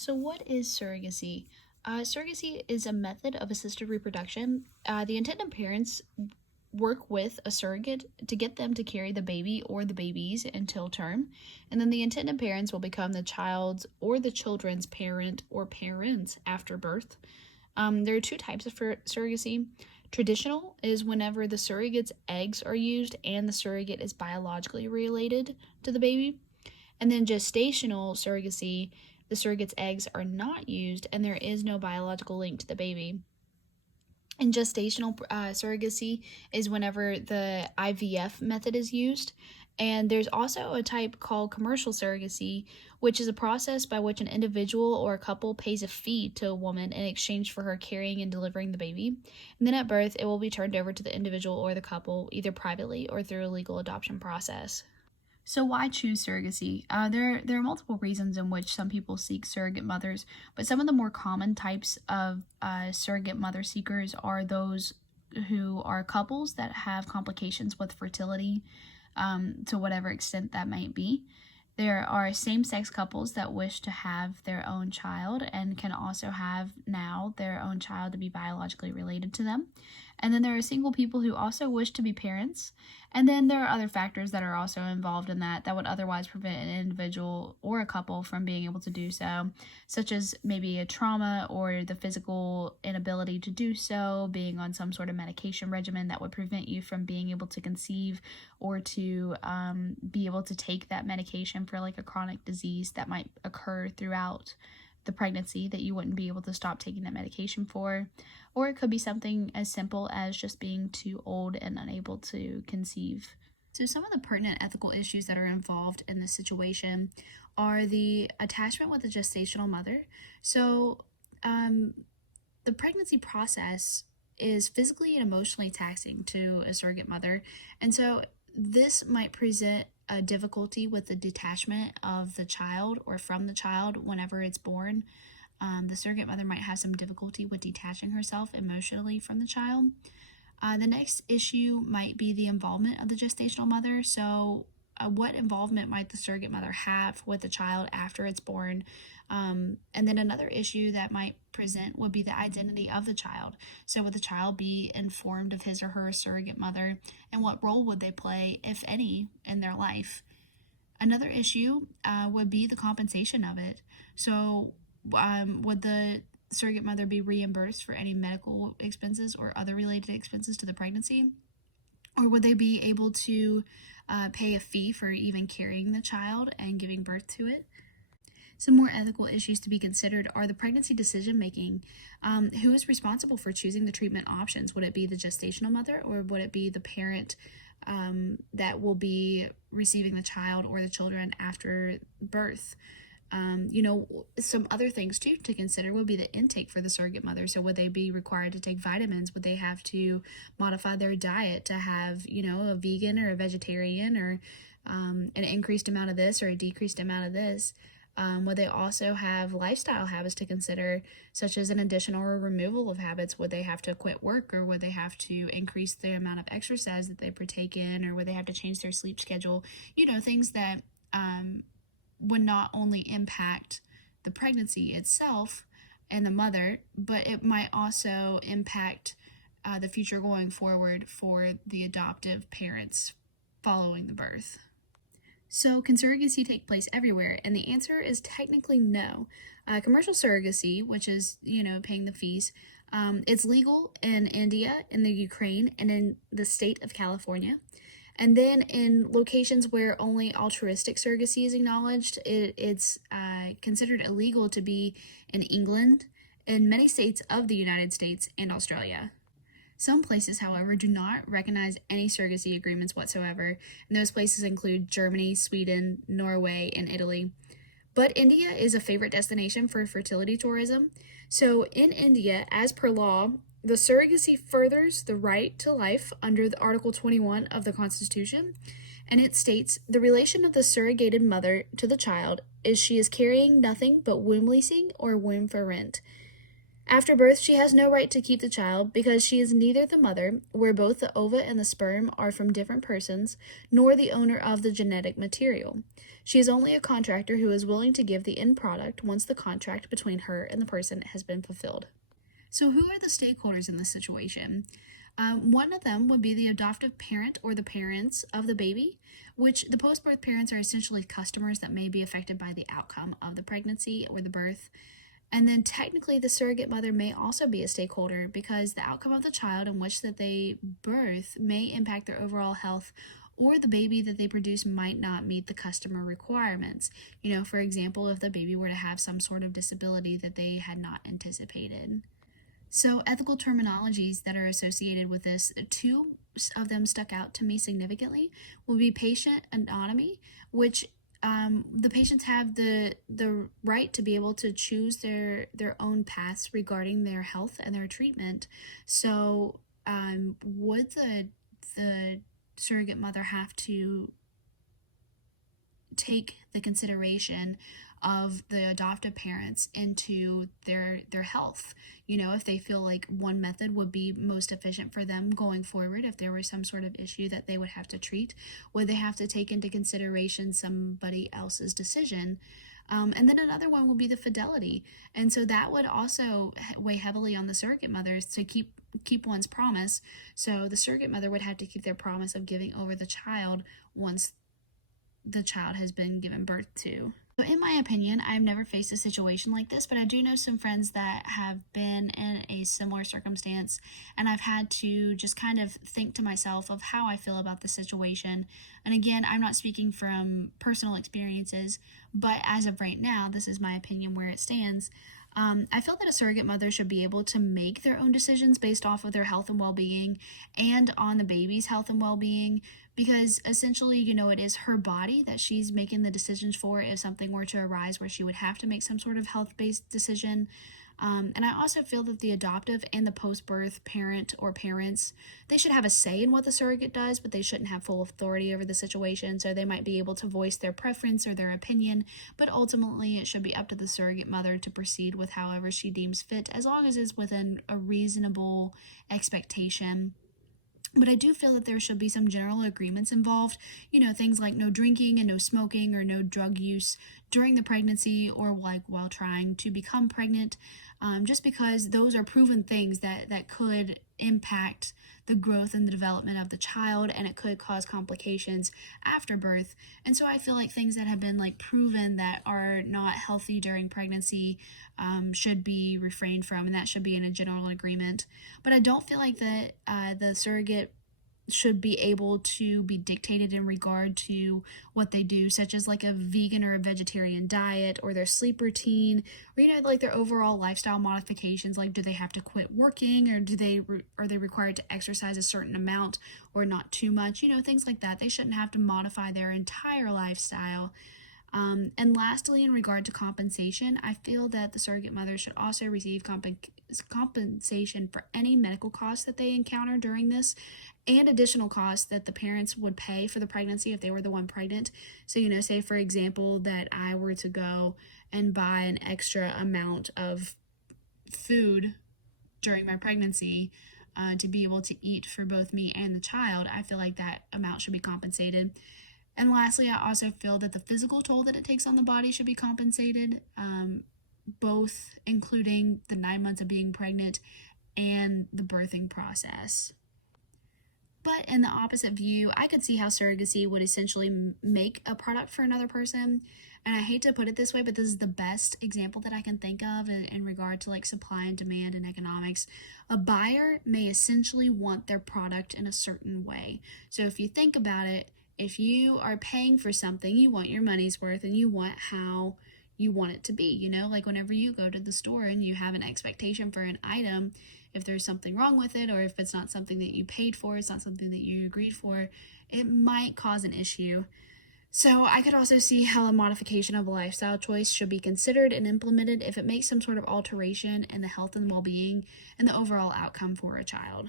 So, what is surrogacy? Surrogacy is a method of assisted reproduction. The intended parents work with a surrogate to get them to carry the baby or the babies until term, and then the intended parents will become the child's or the children's parent or parents after birth. There are two types of surrogacy. Traditional is whenever the surrogate's eggs are used and the surrogate is biologically related to the baby. And then gestational surrogacy, the surrogate's eggs are not used and there is no biological link to the baby. And gestational surrogacy is whenever the IVF method is used. And there's also a type called commercial surrogacy, which is a process by which an individual or a couple pays a fee to a woman in exchange for her carrying and delivering the baby. And then at birth, it will be turned over to the individual or the couple, either privately or through a legal adoption process. So why choose surrogacy? There are multiple reasons in which some people seek surrogate mothers, but some of the more common types of surrogate mother seekers are those who are couples that have complications with fertility, to whatever extent that might be. There are same-sex couples that wish to have their own child and can also have now their own child to be biologically related to them. And then there are single people who also wish to be parents. And then there are other factors that are also involved in that would otherwise prevent an individual or a couple from being able to do so, such as maybe a trauma or the physical inability to do so, being on some sort of medication regimen that would prevent you from being able to conceive or to be able to take that medication for like a chronic disease that might occur throughout the pregnancy that you wouldn't be able to stop taking that medication for. Or it could be something as simple as just being too old and unable to conceive. So some of the pertinent ethical issues that are involved in this situation are the attachment with the gestational mother. So the pregnancy process is physically and emotionally taxing to a surrogate mother, and so this might present a difficulty with the detachment of the child or from the child whenever it's born. The surrogate mother might have some difficulty with detaching herself emotionally from the child. The next issue might be the involvement of the gestational mother. So, what involvement might the surrogate mother have with the child after it's born? And then another issue that might present would be the identity of the child. So would the child be informed of his or her surrogate mother, and what role would they play, if any, in their life? Another issue would be the compensation of it. So would the surrogate mother be reimbursed for any medical expenses or other related expenses to the pregnancy? Or would they be able to pay a fee for even carrying the child and giving birth to it? Some more ethical issues to be considered are the pregnancy decision making. Who is responsible for choosing the treatment options? Would it be the gestational mother, or would it be the parent that will be receiving the child or the children after birth? Some other things too to consider would be the intake for the surrogate mother. So would they be required to take vitamins? Would they have to modify their diet to have, a vegan or a vegetarian, or an increased amount of this or a decreased amount of this? Would they also have lifestyle habits to consider, such as an addition or a removal of habits? Would they have to quit work, or would they have to increase the amount of exercise that they partake in, or would they have to change their sleep schedule? Things that would not only impact the pregnancy itself and the mother, but it might also impact the future going forward for the adoptive parents following the birth. So, can surrogacy take place everywhere? And the answer is technically no. Commercial surrogacy, which is, paying the fees, it's legal in India, in the Ukraine, and in the state of California. And then in locations where only altruistic surrogacy is acknowledged, it's considered illegal to be in England, in many states of the United States, and Australia. Some places, however, do not recognize any surrogacy agreements whatsoever, and those places include Germany, Sweden, Norway, and Italy. But India is a favorite destination for fertility tourism. So in India, as per law, the surrogacy furthers the right to life under the Article 21 of the Constitution, and it states, the relation of the surrogated mother to the child is she is carrying nothing but womb leasing or womb for rent. After birth, she has no right to keep the child because she is neither the mother, where both the ova and the sperm are from different persons, nor the owner of the genetic material. She is only a contractor who is willing to give the end product once the contract between her and the person has been fulfilled. So, who are the stakeholders in this situation? One of them would be the adoptive parent or the parents of the baby, which the post birth parents are essentially customers that may be affected by the outcome of the pregnancy or the birth. And then technically the surrogate mother may also be a stakeholder because the outcome of the child in which that they birth may impact their overall health, or the baby that they produce might not meet the customer requirements. For example, if the baby were to have some sort of disability that they had not anticipated. So, ethical terminologies that are associated with this, two of them stuck out to me significantly, will be patient autonomy, which the patients have the right to be able to choose their own paths regarding their health and their treatment. So, would the surrogate mother have to take the consideration of the adoptive parents into their health? If they feel like one method would be most efficient for them going forward, if there was some sort of issue that they would have to treat, would they have to take into consideration somebody else's decision? And then another one will be the fidelity, and so that would also weigh heavily on the surrogate mothers to keep one's promise. So the surrogate mother would have to keep their promise of giving over the child once the child has been given birth to. So in my opinion, I've never faced a situation like this, but I do know some friends that have been in a similar circumstance, and I've had to just kind of think to myself of how I feel about the situation. And again, I'm not speaking from personal experiences, but as of right now, this is my opinion where it stands. I feel that a surrogate mother should be able to make their own decisions based off of their health and well-being and on the baby's health and well-being, because essentially, it is her body that she's making the decisions for if something were to arise where she would have to make some sort of health-based decision. And I also feel that the adoptive and the post-birth parent or parents, they should have a say in what the surrogate does, but they shouldn't have full authority over the situation. So they might be able to voice their preference or their opinion, but ultimately it should be up to the surrogate mother to proceed with however she deems fit, as long as it's within a reasonable expectation. But I do feel that there should be some general agreements involved, things like no drinking and no smoking or no drug use during the pregnancy or like while trying to become pregnant, just because those are proven things that could impact the growth and the development of the child, and it could cause complications after birth. And so I feel like things that have been like proven that are not healthy during pregnancy should be refrained from, and that should be in a general agreement. But I don't feel like that the surrogate should be able to be dictated in regard to what they do, such as like a vegan or a vegetarian diet or their sleep routine, or like their overall lifestyle modifications, like do they have to quit working, or are they required to exercise a certain amount or not too much, things like that. They shouldn't have to modify their entire lifestyle. And lastly, in regard to compensation, I feel that the surrogate mother should also receive compensation for any medical costs that they encounter during this, and additional costs that the parents would pay for the pregnancy if they were the one pregnant. So, say for example that I were to go and buy an extra amount of food during my pregnancy to be able to eat for both me and the child, I feel like that amount should be compensated. And lastly, I also feel that the physical toll that it takes on the body should be compensated, both including the 9 months of being pregnant and the birthing process. But in the opposite view, I could see how surrogacy would essentially make a product for another person. And I hate to put it this way, but this is the best example that I can think of in regard to like supply and demand and economics. A buyer may essentially want their product in a certain way. So if you think about it, if you are paying for something, you want your money's worth and you want how you want it to be, like whenever you go to the store and you have an expectation for an item, if there's something wrong with it, or if it's not something that you paid for, it's not something that you agreed for, it might cause an issue. So I could also see how a modification of a lifestyle choice should be considered and implemented if it makes some sort of alteration in the health and well-being and the overall outcome for a child.